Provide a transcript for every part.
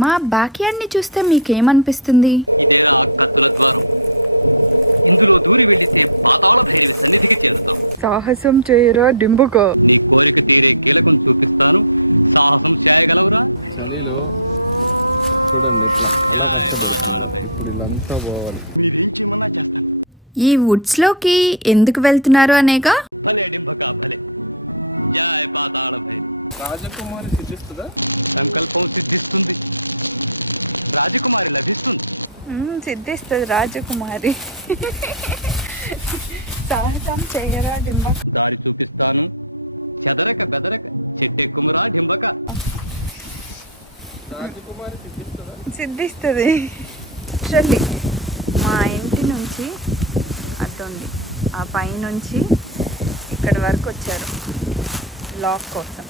మా బ్యాక్ యార్డ్ని చూస్తే మీకేమనిపిస్తుంది? సాహసం చేయరా డింబుకో. చలిలో చూడండి ఇట్లా ఎలా కష్టపడుతుంది. ఇప్పుడు ఇదంతా పోవాలి. ఈ వుడ్స్లోకి ఎందుకు వెళ్తున్నారు అనేగా? రాజకుమారి సిద్ధిస్తుందా? సిద్ధిస్తుంది రాజకుమారి. సాహసం చేయరా డింబ. రాజకుమారి సిద్ధిస్తుందా? సిద్ధిస్తుంది. యాక్చువల్లీ మా ఇంటి నుంచి అటుంది ఆ పైనుంచి ఇక్కడి వరకు వచ్చారు లాక్ కోసం.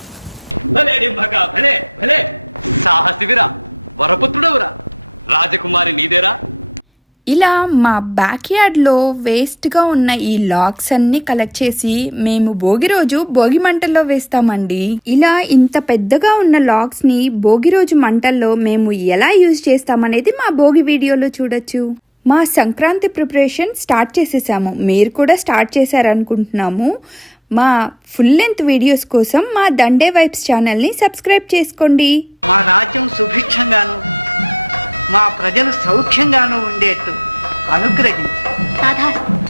ఇలా మా బ్యాక్ యార్డ్లో వేస్ట్గా ఉన్న ఈ లాగ్స్ అన్ని కలెక్ట్ చేసి మేము భోగి రోజు భోగి మంటల్లో వేస్తామండి. ఇలా ఇంత పెద్దగా ఉన్న లాగ్స్ని భోగి రోజు మంటల్లో మేము ఎలా యూజ్ చేస్తామనేది మా భోగి వీడియోలో చూడొచ్చు. మా సంక్రాంతి ప్రిపరేషన్ స్టార్ట్ చేసేసాము. మీరు కూడా స్టార్ట్ చేశారనుకుంటున్నాము. మా ఫుల్ లెంత్ వీడియోస్ కోసం మా దండే వైబ్స్ ఛానల్ని సబ్స్క్రైబ్ చేసుకోండి.